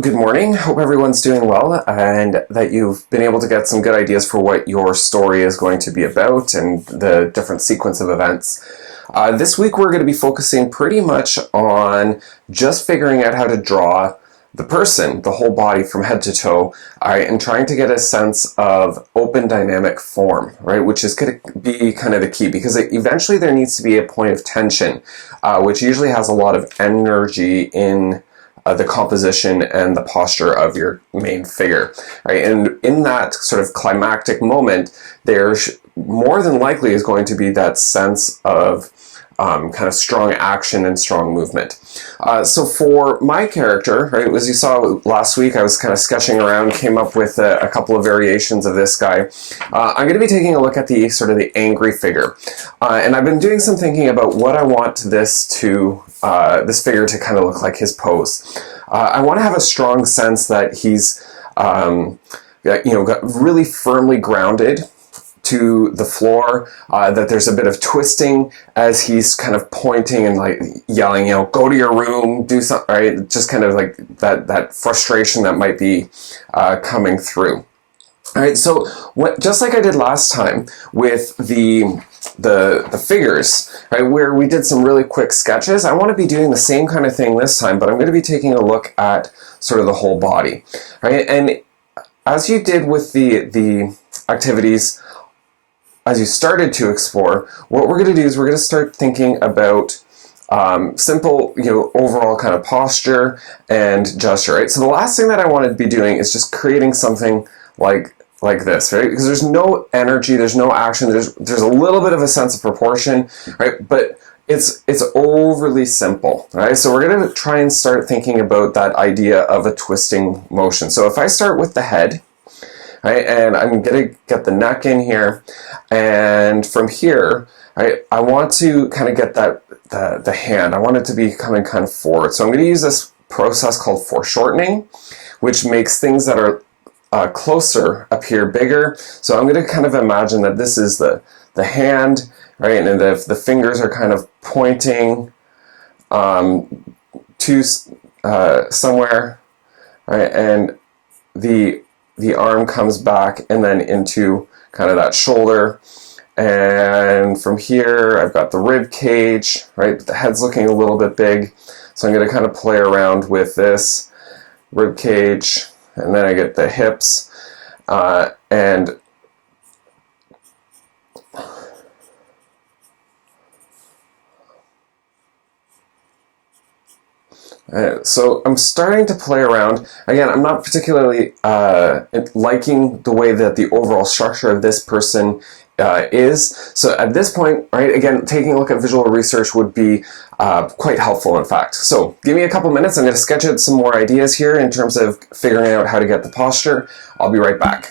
good morning. Hope everyone's doing well and that you've been able to get some good ideas for what your story is going to be about and the different sequence of events. This week we're going to be focusing pretty much on just figuring out how to draw the person, the whole body from head to toe, and trying to get a sense of open dynamic form, right? Which is going to be kind of the key, because eventually there needs to be a point of tension, which usually has a lot of energy in the composition and the posture of your main figure, right? And in that sort of climactic moment, there's more than likely is going to be that sense of kind of strong action and strong movement. So for my character, right, as you saw last week, I was kind of sketching around, came up with a couple of variations of this guy. I'm going to be taking a look at the sort of the angry figure, and I've been doing some thinking about what I want this figure to kind of look like, his pose. I want to have a strong sense that he's got really firmly grounded to the floor, that there's a bit of twisting as he's kind of pointing and like yelling, go to your room, do something, right? Just kind of like that frustration that might be coming through. All right, so just like I did last time with the figures, right, where we did some really quick sketches, I want to be doing the same kind of thing this time, but I'm going to be taking a look at sort of the whole body, right? And as you did with the activities, as you started to explore, what we're going to do is we're going to start thinking about simple, overall kind of posture and gesture, right? So the last thing that I want to be doing is just creating something like this, right? Because there's no energy, there's no action, there's a little bit of a sense of proportion, right? But it's overly simple, right? So we're going to try and start thinking about that idea of a twisting motion. So if I start with the head, right, and I'm going to get the neck in here, and from here, right, I want to kind of get the hand. I want it to be coming kind of forward. So I'm going to use this process called foreshortening, which makes things that are closer appear bigger. So I'm going to kind of imagine that this is the hand, right, and the fingers are kind of pointing to somewhere, right, and the arm comes back and then into kind of that shoulder, and from here I've got the rib cage, right, but the head's looking a little bit big, so I'm going to kind of play around with this rib cage, and then I get the hips, and so I'm starting to play around. Again, I'm not particularly liking the way that the overall structure of this person is. So at this point, right, again, taking a look at visual research would be quite helpful, in fact. So give me a couple minutes. I'm going to sketch out some more ideas here in terms of figuring out how to get the posture. I'll be right back.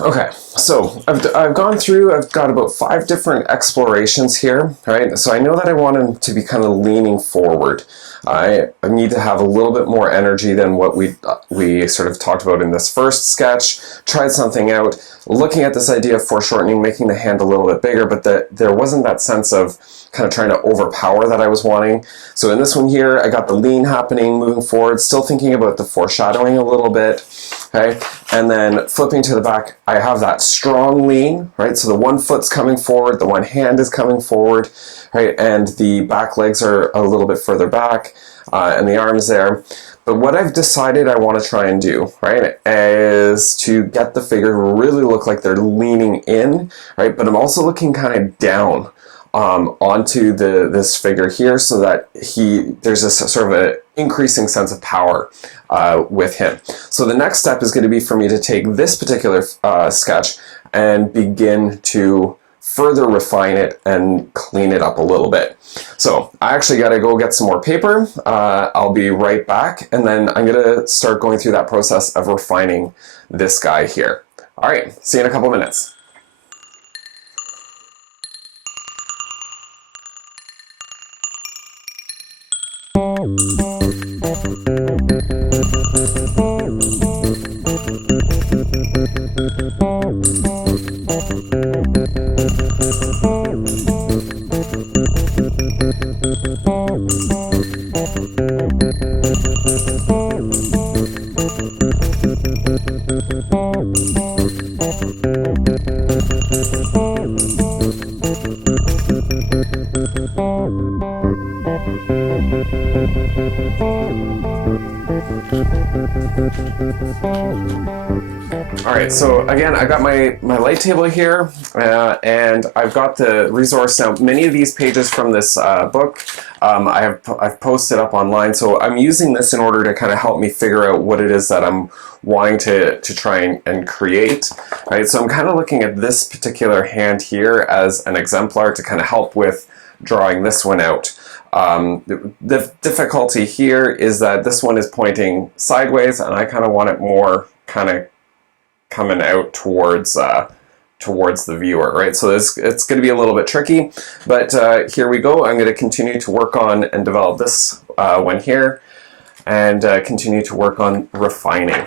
Okay, so I've gone through, I've got about 5 different explorations here, right? So I know that I want him to be kind of leaning forward. I need to have a little bit more energy than what we sort of talked about in this first sketch. Tried something out, looking at this idea of foreshortening, making the hand a little bit bigger, but there wasn't that sense of kind of trying to overpower that I was wanting. So in this one here, I got the lean happening, moving forward, still thinking about the foreshadowing a little bit, okay? And then flipping to the back, I have that strong lean, right? So the one foot's coming forward, the one hand is coming forward, right? And the back legs are a little bit further back, and the arms there. But what I've decided I want to try and do, right, is to get the figure to really look like they're leaning in, right? But I'm also looking kind of down onto this figure here, so that there's this sort of an increasing sense of power with him. So the next step is going to be for me to take this particular sketch and begin to further refine it and clean it up a little bit. So I actually got to go get some more paper. I'll be right back, and then I'm going to start going through that process of refining this guy here. All right, see you in a couple minutes. Alright, so again, I got my light table here, and I've got the resource. Now, many of these pages from this book I've posted up online, so I'm using this in order to kind of help me figure out what it is that I'm wanting to try and create. Right, so I'm kind of looking at this particular hand here as an exemplar to kind of help with drawing this one out. The difficulty here is that this one is pointing sideways, and I kind of want it more kind of coming out towards the viewer, right? So it's going to be a little bit tricky, but here we go. I'm going to continue to work on and develop this one here, and continue to work on refining.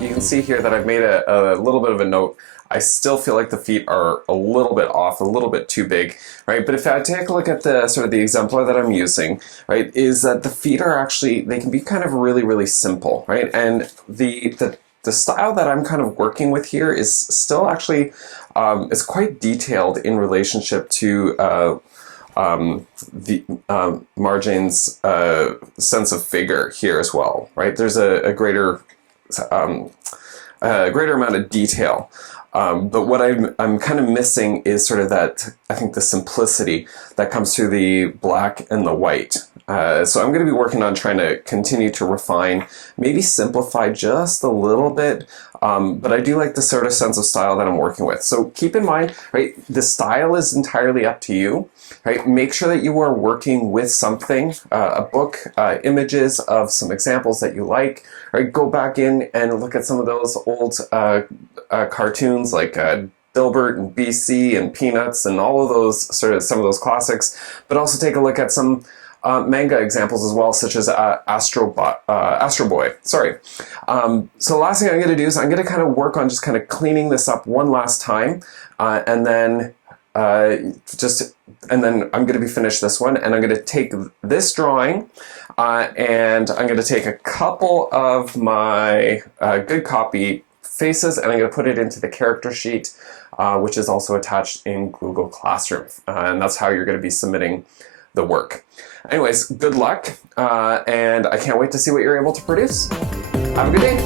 You can see here that I've made a little bit of a note. I still feel like the feet are a little bit off, a little bit too big, right? But if I take a look at the sort of the exemplar that I'm using, right, is that the feet are actually, they can be kind of really, really simple, right? And the style that I'm kind of working with here is still actually, it's quite detailed in relationship to Marjane's sense of figure here as well, right? There's a greater amount of detail. But what I'm kind of missing is sort of that, I think, the simplicity that comes through the black and the white. So I'm going to be working on trying to continue to refine, maybe simplify just a little bit, but I do like the sort of sense of style that I'm working with. So keep in mind, right, the style is entirely up to you, right? Make sure that you are working with something, a book, images of some examples that you like, right? Go back in and look at some of those old cartoons like Dilbert and BC and Peanuts and all of those, sort of some of those classics, but also take a look at some manga examples as well, such as Astro Boy. Sorry. So the last thing I'm going to do is I'm going to kind of work on just kind of cleaning this up one last time, and then I'm going to be finished this one, and I'm going to take this drawing, and I'm going to take a couple of my good copy faces, and I'm going to put it into the character sheet, which is also attached in Google Classroom, and that's how you're going to be submitting the work. Anyways, good luck, and I can't wait to see what you're able to produce. Have a good day.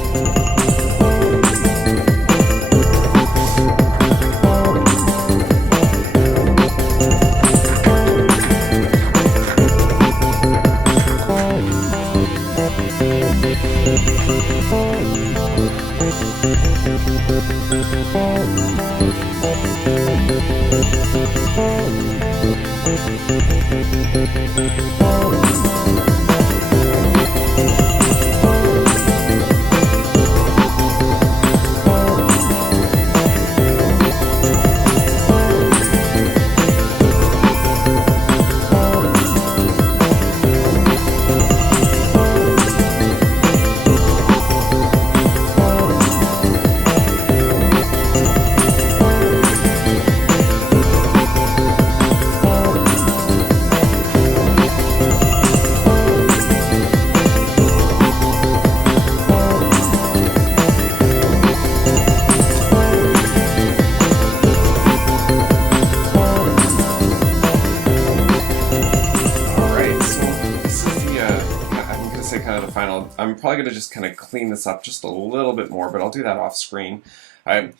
probably going to just kind of clean this up just a little bit more, but I'll do that off screen. I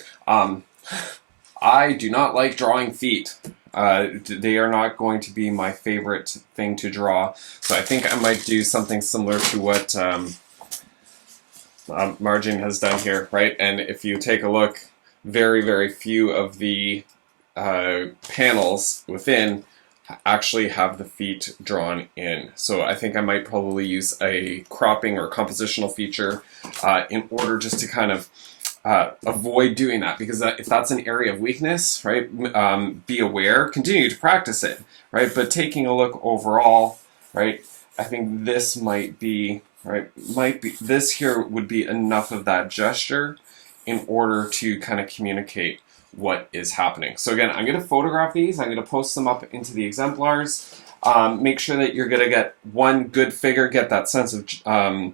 do not like drawing feet. They are not going to be my favorite thing to draw. So I think I might do something similar to what Margin has done here, right? And if you take a look, very, very few of the panels within actually have the feet drawn in. So I think I might probably use a cropping or compositional feature in order just to kind of avoid doing that, because if that's an area of weakness, right, be aware, continue to practice it, right, but taking a look overall, right, I think this might be, right, this here would be enough of that gesture in order to kind of communicate what is happening. So again, I'm going to photograph these, I'm going to post them up into the exemplars, make sure that you're going to get one good figure, get that sense of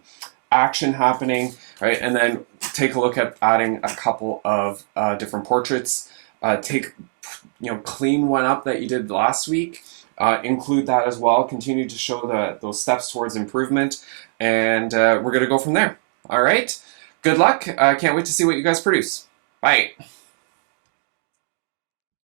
action happening, right? And then take a look at adding a couple of different portraits. Clean one up that you did last week. Include that as well. Continue to show those steps towards improvement, and we're going to go from there. All right. Good luck. I can't wait to see what you guys produce. Bye.